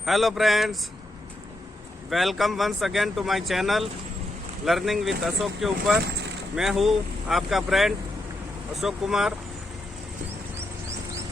Hello friends, welcome once again to my channel learning with Ashok के ऊपर। मैं हूँ आपका फ्रेंड अशोक कुमार।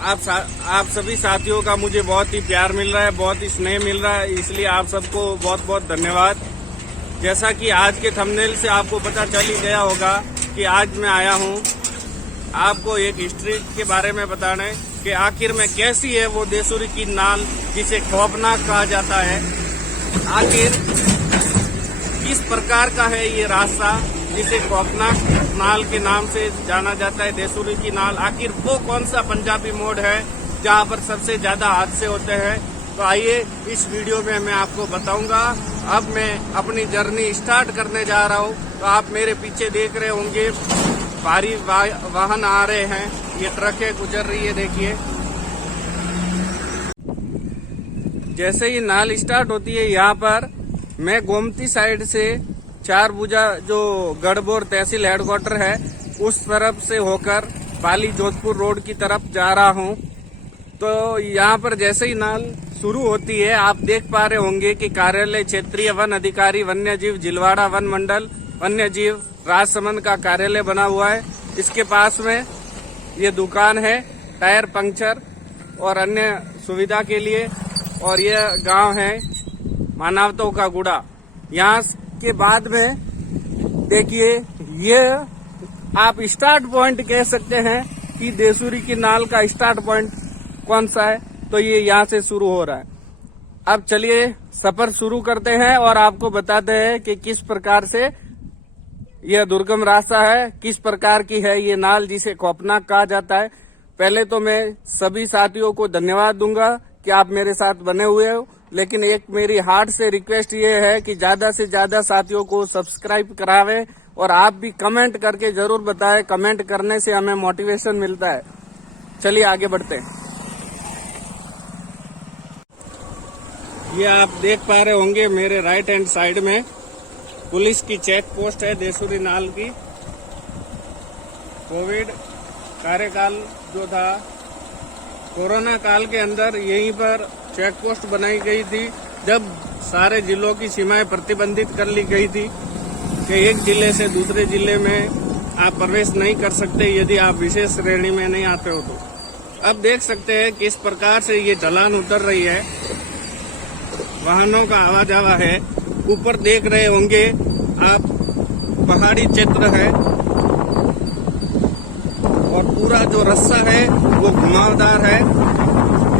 आप सभी साथियों का मुझे बहुत ही प्यार मिल रहा है, बहुत ही स्नेह मिल रहा है, इसलिए आप सबको बहुत बहुत धन्यवाद। जैसा कि आज के थंबनेल से आपको पता चल ही गया होगा कि आज मैं आया हूँ आपको एक हिस्ट्री के बारे में बताने कि आखिर में कैसी है वो देसूरी की नाल जिसे खौफनाक कहा जाता है। आखिर किस प्रकार का है ये रास्ता जिसे खौफनाक नाल के नाम से जाना जाता है, देसूरी की नाल। आखिर वो कौन सा पंजाबी मोड़ है जहाँ पर सबसे ज्यादा हादसे होते हैं। तो आइए इस वीडियो में मैं आपको बताऊंगा। अब मैं अपनी जर्नी स्टार्ट करने जा रहा हूँ। तो आप मेरे पीछे देख रहे होंगे भारी वाहन आ रहे हैं, ये ट्रकें गुजर रही है, देखिए। जैसे ही नाल स्टार्ट होती है यहाँ पर मैं गोमती साइड से चार भुजा जो गढ़बोर तहसील हेडक्वार्टर है उस तरफ से होकर पाली जोधपुर रोड की तरफ जा रहा हूँ। तो यहाँ पर जैसे ही नाल शुरू होती है आप देख पा रहे होंगे कि कार्यालय क्षेत्रीय वन अधिकारी वन्यजीव झिलवाड़ा वन मंडल वन्यजीव राजसमंद का कार्यालय बना हुआ है। इसके पास में ये दुकान है टायर पंक्चर और अन्य सुविधा के लिए। और ये गांव है मानवतों का गुड़ा। यहाँ के बाद में देखिए ये आप स्टार्ट पॉइंट कह सकते हैं कि देसूरी की नाल का स्टार्ट पॉइंट कौन सा है। तो ये यहाँ से शुरू हो रहा है। अब चलिए सफर शुरू करते हैं और आपको बताते हैं कि किस प्रकार से यह दुर्गम रास्ता है, किस प्रकार की है ये नाल जिसे खौफनाक कहा जाता है। पहले तो मैं सभी साथियों को धन्यवाद दूंगा कि आप मेरे साथ बने हुए हो, लेकिन एक मेरी हार्ट से रिक्वेस्ट ये है कि ज्यादा से ज्यादा साथियों को सब्सक्राइब करावें और आप भी कमेंट करके जरूर बताएं। कमेंट करने से हमें मोटिवेशन मिलता है। चलिए आगे बढ़ते हैं। ये आप देख पा रहे होंगे मेरे राइट हैंड साइड में पुलिस की चेक पोस्ट है देसूरी नाल की। कोविड कार्यकाल जो था, कोरोना काल के अंदर यहीं पर चेक पोस्ट बनाई गई थी, जब सारे जिलों की सीमाएं प्रतिबंधित कर ली गई थी कि एक जिले से दूसरे जिले में आप प्रवेश नहीं कर सकते यदि आप विशेष श्रेणी में नहीं आते हो। तो अब देख सकते हैं किस प्रकार से ये ढलान उतर रही है, वाहनों का आवा जावा है। ऊपर देख रहे होंगे आप पहाड़ी क्षेत्र है और पूरा जो रास्ता है वो घुमावदार है।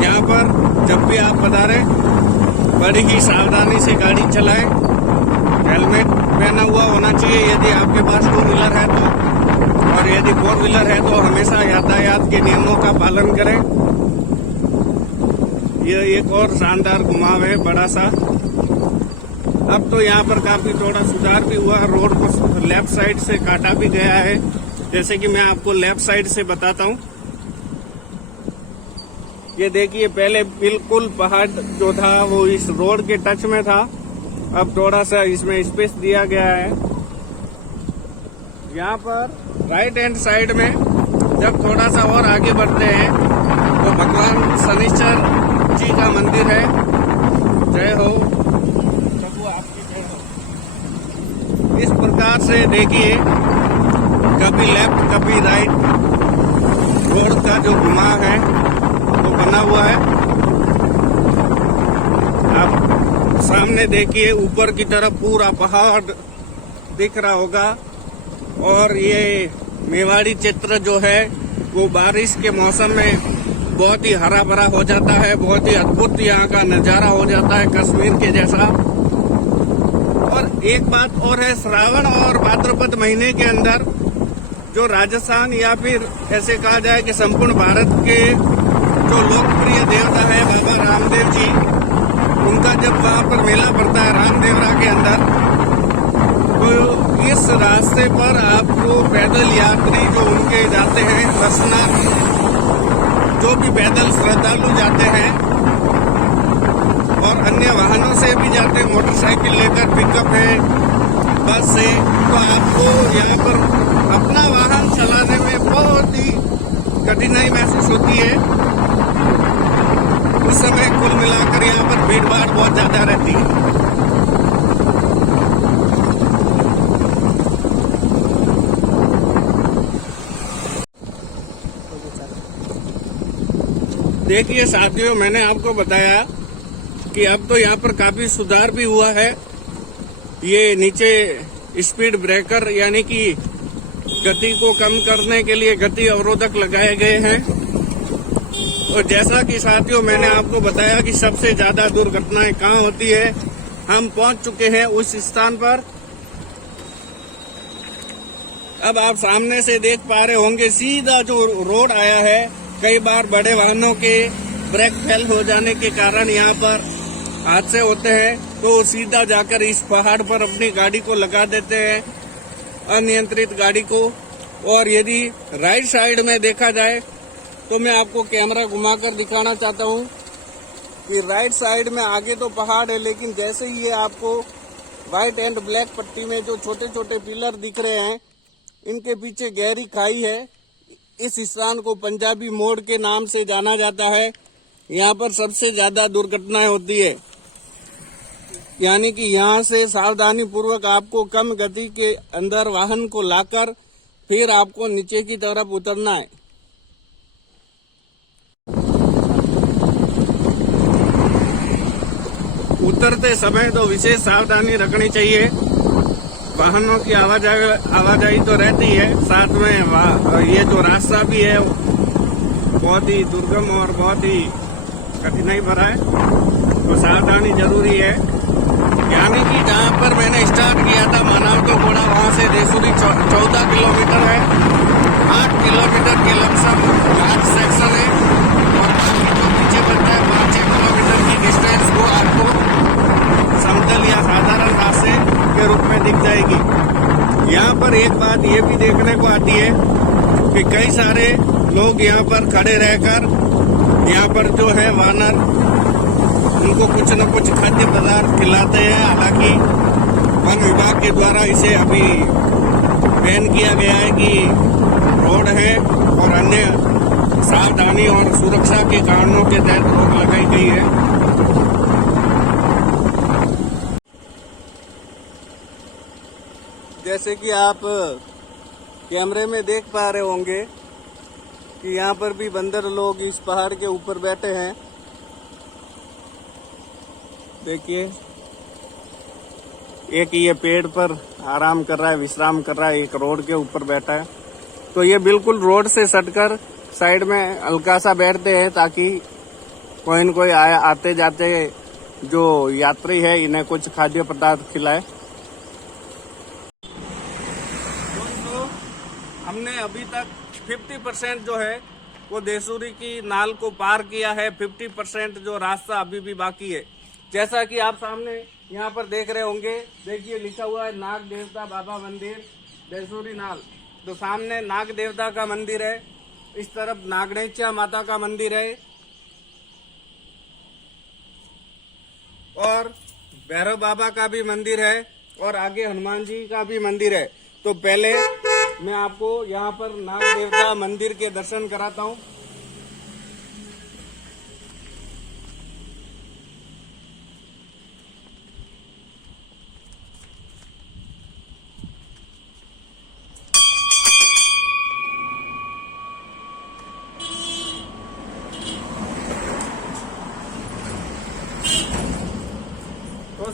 यहाँ पर जब भी आप पधारे बड़ी ही सावधानी से गाड़ी चलाएं। हेलमेट पहना हुआ होना चाहिए यदि आपके पास टू व्हीलर है तो, और यदि फोर व्हीलर है तो हमेशा यातायात के नियमों का पालन करें। यह एक और शानदार घुमाव है बड़ा सा। अब तो यहाँ पर काफी थोड़ा सुधार भी हुआ, रोड को लेफ्ट साइड से काटा भी गया है। जैसे कि मैं आपको लेफ्ट साइड से बताता हूँ। ये देखिए पहले बिल्कुल पहाड़ जो था वो इस रोड के टच में था, अब थोड़ा सा इसमें स्पेस दिया गया है। यहाँ पर राइट हैंड साइड में जब थोड़ा सा और आगे बढ़ते हैं तो भगवान शनिश्चर जी का मंदिर है। जय हो प्रभु, आपकी जय हो। इस प्रकार से देखिए कभी लेफ्ट कभी राइट रोड का जो घुमाव है वो बना हुआ है। आप सामने देखिए ऊपर की तरफ पूरा पहाड़ दिख रहा होगा। और ये मेवाड़ी क्षेत्र जो है वो बारिश के मौसम में बहुत ही हरा भरा हो जाता है, बहुत ही अद्भुत यहाँ का नजारा हो जाता है कश्मीर के जैसा। और एक बात और है, श्रावण और भाद्रपद महीने के अंदर जो राजस्थान या फिर ऐसे कहा जाए कि संपूर्ण भारत के जो लोकप्रिय देवता है बाबा रामदेव जी, उनका जब वहाँ पर मेला पड़ता है रामदेवरा के अंदर, तो इस रास्ते पर आपको पैदल यात्री जो उनके जाते हैं दर्शनार्थी, जो भी पैदल श्रद्धालु जाते हैं और अन्य वाहनों से भी जाते हैं, मोटरसाइकिल लेकर, पिकअप है, बस से, तो आपको यहाँ पर अपना वाहन चलाने में बहुत ही कठिनाई महसूस होती है। उस समय कुल मिलाकर यहाँ पर भीड़ भाड़ बहुत ज्यादा रहती है। देखिए साथियों, मैंने आपको बताया कि अब तो यहाँ पर काफी सुधार भी हुआ है। ये नीचे स्पीड ब्रेकर यानी कि गति को कम करने के लिए गति अवरोधक लगाए गए हैं। और जैसा कि साथियों मैंने आपको बताया कि सबसे ज्यादा दुर्घटनाएं कहाँ होती है, हम पहुंच चुके हैं उस स्थान पर। अब आप सामने से देख पा रहे होंगे सीधा जो रोड आया है। कई बार बड़े वाहनों के ब्रेक फेल हो जाने के कारण यहाँ पर हादसे होते हैं, तो सीधा जाकर इस पहाड़ पर अपनी गाड़ी को लगा देते हैं, अनियंत्रित गाड़ी को। और यदि राइट साइड में देखा जाए तो मैं आपको कैमरा घुमाकर दिखाना चाहता हूँ कि राइट साइड में आगे तो पहाड़ है, लेकिन जैसे ही ये आपको व्हाइट एंड ब्लैक पट्टी में जो छोटे छोटे पिलर दिख रहे हैं, इनके पीछे गहरी खाई है। इस स्थान को पंजाबी मोड़ के नाम से जाना जाता है। यहाँ पर सबसे ज्यादा दुर्घटनाएं होती है, यानी कि यहाँ से सावधानी पूर्वक आपको कम गति के अंदर वाहन को लाकर फिर आपको नीचे की तरफ उतरना है। उतरते समय तो विशेष सावधानी रखनी चाहिए। वाहनों की आवाजाही तो रहती है, साथ में ये जो रास्ता भी है बहुत ही दुर्गम और बहुत ही कठिनाई भरा है, तो सावधानी जरूरी है। यानी कि जहाँ पर मैंने स्टार्ट किया था मानव तो घोड़ा, वहाँ से देसूरी 14 किलोमीटर है। 8 किलोमीटर के लमसम घाट सेक्शन है और जो पीछे बचता है 5-6 किलोमीटर की डिस्टेंस को आपको समतल या साधारण रास्ते के रूप में दिख जाएगी। यहाँ पर एक बात ये भी देखने को आती है कि कई सारे लोग यहाँ पर खड़े रहकर यहाँ पर जो है वानर उनको कुछ न कुछ खाद्य पदार्थ खिलाते हैं। हालांकि वन विभाग के द्वारा इसे अभी बैन किया गया है कि रोड है और अन्य सावधानी और सुरक्षा के कारणों के तहत रोक लगाई गई है। जैसे कि आप कैमरे में देख पा रहे होंगे कि यहाँ पर भी बंदर लोग इस पहाड़ के ऊपर बैठे हैं। देखिए, एक ये पेड़ पर आराम कर रहा है, विश्राम कर रहा है, एक रोड के ऊपर बैठा है। तो ये बिल्कुल रोड से सटकर साइड में हल्का सा बैठते हैं ताकि कोई न कोई आते जाते जो यात्री है इन्हें कुछ खाद्य पदार्थ खिलाए। दोस्तों, हमने अभी तक 50% जो है वो देसूरी की नाल को पार किया है। 50% जो रास्ता अभी भी बाकी है। जैसा कि आप सामने यहाँ पर देख रहे होंगे, देखिए लिखा हुआ है नाग देवता बाबा मंदिर देसूरी नाल। तो सामने नाग देवता का मंदिर है, इस तरफ नागणेच्या माता का मंदिर है और भैरव बाबा का भी मंदिर है और आगे हनुमान जी का भी मंदिर है। तो पहले मैं आपको यहाँ पर नाग देवता मंदिर के दर्शन कराता हूँ। तो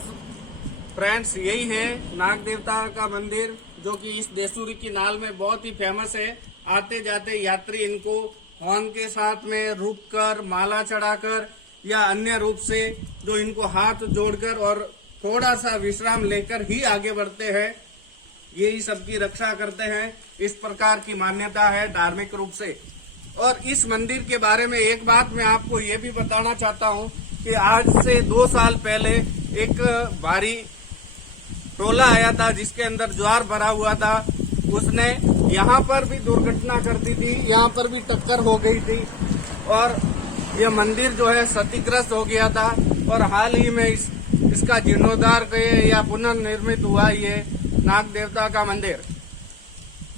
फ्रेंड्स, यही है नाग देवता का मंदिर जो कि इस देसूरी की नाल में बहुत ही फेमस है। आते जाते यात्री इनको हॉर्न के साथ में रुककर, माला चढ़ाकर या अन्य रूप से जो इनको हाथ जोड़कर और थोड़ा सा विश्राम लेकर ही आगे बढ़ते हैं। यही सबकी रक्षा करते हैं, इस प्रकार की मान्यता है धार्मिक रूप से। और इस मंदिर के बारे में एक बात मैं आपको ये भी बताना चाहता हूँ कि आज से 2 साल पहले एक भारी टोला आया था जिसके अंदर ज्वार भरा हुआ था। उसने यहाँ पर भी दुर्घटना कर दी थी, यहाँ पर भी टक्कर हो गई थी और यह मंदिर जो है क्षतिग्रस्त हो गया था। और हाल ही में इसका जीर्णोद्धार या पुनर्निर्मित हुआ ये नाग देवता का मंदिर।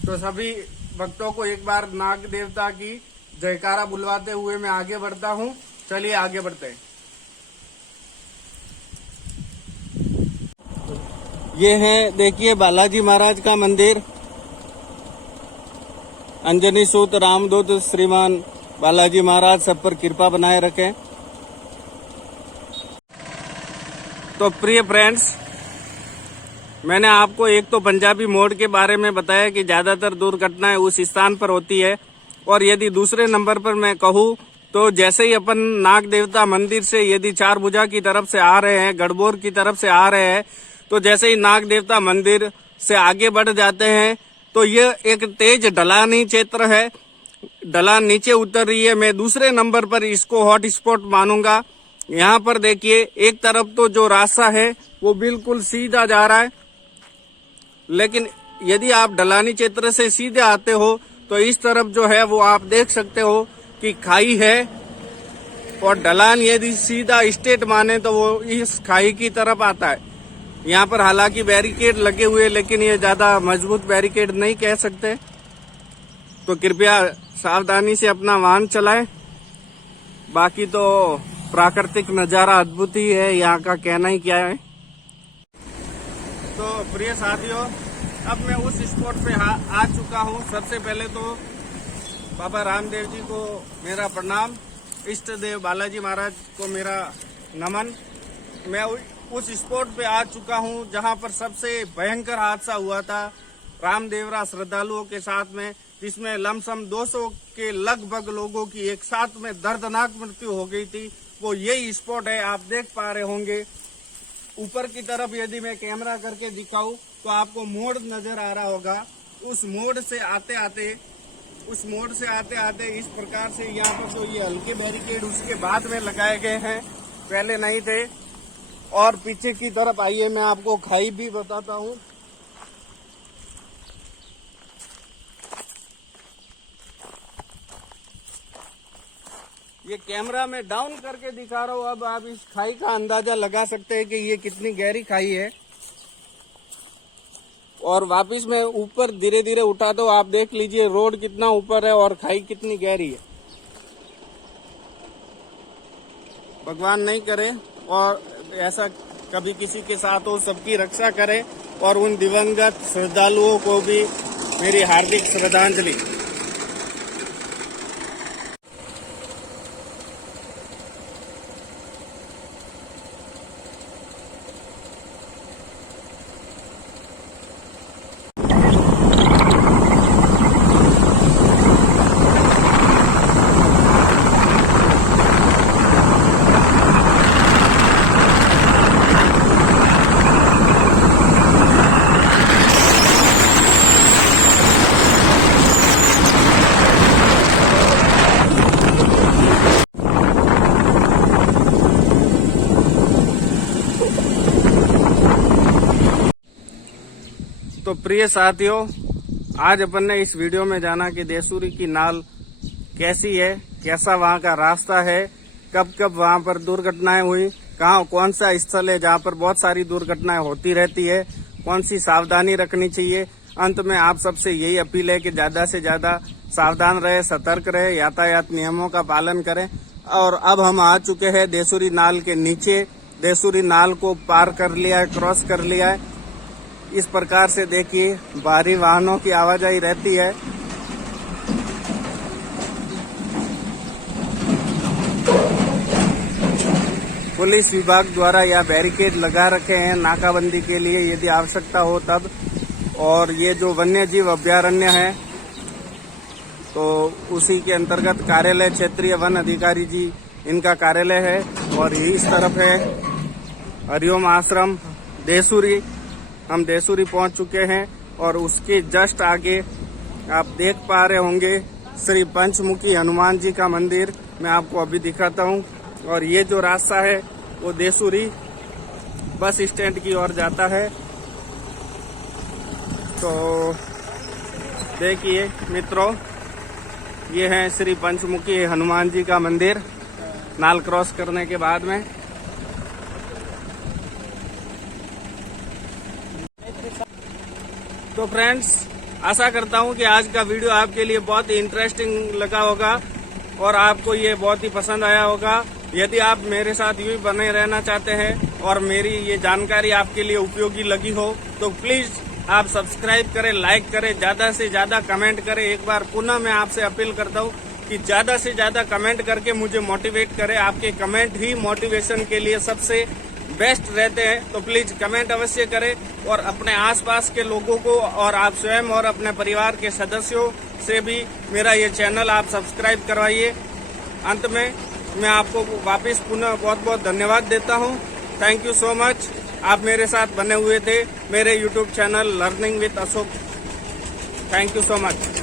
तो सभी भक्तों को एक बार नाग देवता की जयकारा बुलवाते हुए मैं आगे बढ़ता हूँ। चलिए आगे बढ़ते हैं। ये है देखिए बालाजी महाराज का मंदिर। अंजनी सूत रामदूत श्रीमान बालाजी महाराज सब पर कृपा बनाए रखें। तो प्रिय फ्रेंड्स, मैंने आपको एक तो पंजाबी मोड़ के बारे में बताया कि ज्यादातर दुर्घटनाएं उस स्थान पर होती है, और यदि दूसरे नंबर पर मैं कहूँ तो जैसे ही अपन नाग देवता मंदिर से यदि चार भुजा की तरफ से आ रहे हैं, गढ़बोर की तरफ से आ रहे हैं, तो जैसे ही नाग देवता मंदिर से आगे बढ़ जाते हैं तो ये एक तेज ढलानी क्षेत्र है, ढलान नीचे उतर रही है। मैं दूसरे नंबर पर इसको हॉट स्पॉट मानूंगा। यहाँ पर देखिए एक तरफ तो जो रास्ता है वो बिल्कुल सीधा जा रहा है, लेकिन यदि आप ढलानी क्षेत्र से सीधे आते हो तो इस तरफ जो है वो आप देख सकते हो कि खाई है, और ढलान यदि सीधा स्ट्रेट माने तो वो इस खाई की तरफ आता है। यहाँ पर हालांकि बैरिकेड लगे हुए, लेकिन ये ज्यादा मजबूत बैरिकेड नहीं कह सकते, तो कृपया सावधानी से अपना वाहन चलाएं। बाकी तो प्राकृतिक नजारा अद्भुत ही है, यहाँ का कहना ही क्या है। तो प्रिय साथियों, अब मैं उस स्पॉट पे आ चुका हूँ। सबसे पहले तो बाबा रामदेव जी को मेरा प्रणाम, इष्ट देव बालाजी महाराज को मेरा नमन। मैं उस स्पॉट पे आ चुका हूँ जहाँ पर सबसे भयंकर हादसा हुआ था रामदेवरा श्रद्धालुओं के साथ में, जिसमें लमसम 200 के लगभग लोगों की एक साथ में दर्दनाक मृत्यु हो गई थी। वो यही स्पॉट है, आप देख पा रहे होंगे। ऊपर की तरफ यदि मैं कैमरा करके दिखाऊं तो आपको मोड़ नजर आ रहा होगा। उस मोड़ से आते आते इस प्रकार से यहाँ पर जो ये हल्के बैरिकेड उसके बाद में लगाए गए हैं, पहले नहीं थे। और पीछे की तरफ आइए, मैं आपको खाई भी बताता हूँ। ये कैमरा में डाउन करके दिखा रहा हूँ। अब आप इस खाई का अंदाजा लगा सकते हैं कि ये कितनी गहरी खाई है। और वापस मैं ऊपर धीरे धीरे उठा तो आप देख लीजिए रोड कितना ऊपर है और खाई कितनी गहरी है। भगवान नहीं करे और ऐसा कभी किसी के साथ हो, सबकी रक्षा करे। और उन दिवंगत श्रद्धालुओं को भी मेरी हार्दिक श्रद्धांजलि। तो प्रिय साथियों, आज अपन ने इस वीडियो में जाना कि देसूरी की नाल कैसी है, कैसा वहाँ का रास्ता है, कब कब वहाँ पर दुर्घटनाएं हुई, कहाँ कौन सा स्थल है जहाँ पर बहुत सारी दुर्घटनाएं होती रहती है, कौन सी सावधानी रखनी चाहिए। अंत में आप सबसे यही अपील है कि ज्यादा से ज्यादा सावधान रहे, सतर्क रहे, यातायात नियमों का पालन करें। और अब हम आ चुके हैं देसूरी नाल के नीचे। देसूरी नाल को पार कर लिया है, क्रॉस कर लिया है। इस प्रकार से देखिए भारी वाहनों की आवाजाही रहती है। पुलिस विभाग द्वारा यह बैरिकेड लगा रखे हैं नाकाबंदी के लिए यदि आवश्यकता हो तब। और ये जो वन्य जीव अभ्यारण्य है तो उसी के अंतर्गत कार्यालय क्षेत्रीय वन अधिकारी जी इनका कार्यालय है। और इस तरफ है हरिओम आश्रम देसूरी। हम देसूरी पहुंच चुके हैं और उसके जस्ट आगे आप देख पा रहे होंगे श्री पंचमुखी हनुमान जी का मंदिर। मैं आपको अभी दिखाता हूं। और ये जो रास्ता है वो देसूरी बस स्टैंड की ओर जाता है। तो देखिए मित्रों, ये है श्री पंचमुखी हनुमान जी का मंदिर नाल क्रॉस करने के बाद में। तो फ्रेंड्स, आशा करता हूं कि आज का वीडियो आपके लिए बहुत ही इंटरेस्टिंग लगा होगा और आपको ये बहुत ही पसंद आया होगा। यदि आप मेरे साथ यूं ही बने रहना चाहते हैं और मेरी ये जानकारी आपके लिए उपयोगी लगी हो तो प्लीज आप सब्सक्राइब करें, लाइक करें, ज्यादा से ज्यादा कमेंट करें। एक बार पुनः मैं आपसे अपील करता हूँ कि ज्यादा से ज्यादा कमेंट करके मुझे मोटिवेट करें। आपके कमेंट ही मोटिवेशन के लिए सबसे बेस्ट रहते हैं। तो प्लीज कमेंट अवश्य करें और अपने आसपास के लोगों को और आप स्वयं और अपने परिवार के सदस्यों से भी मेरा ये चैनल आप सब्सक्राइब करवाइए। अंत में मैं आपको वापस पुनः बहुत बहुत धन्यवाद देता हूँ। Thank you so much. आप मेरे साथ बने हुए थे मेरे YouTube channel learning with Ashok. Thank you so much.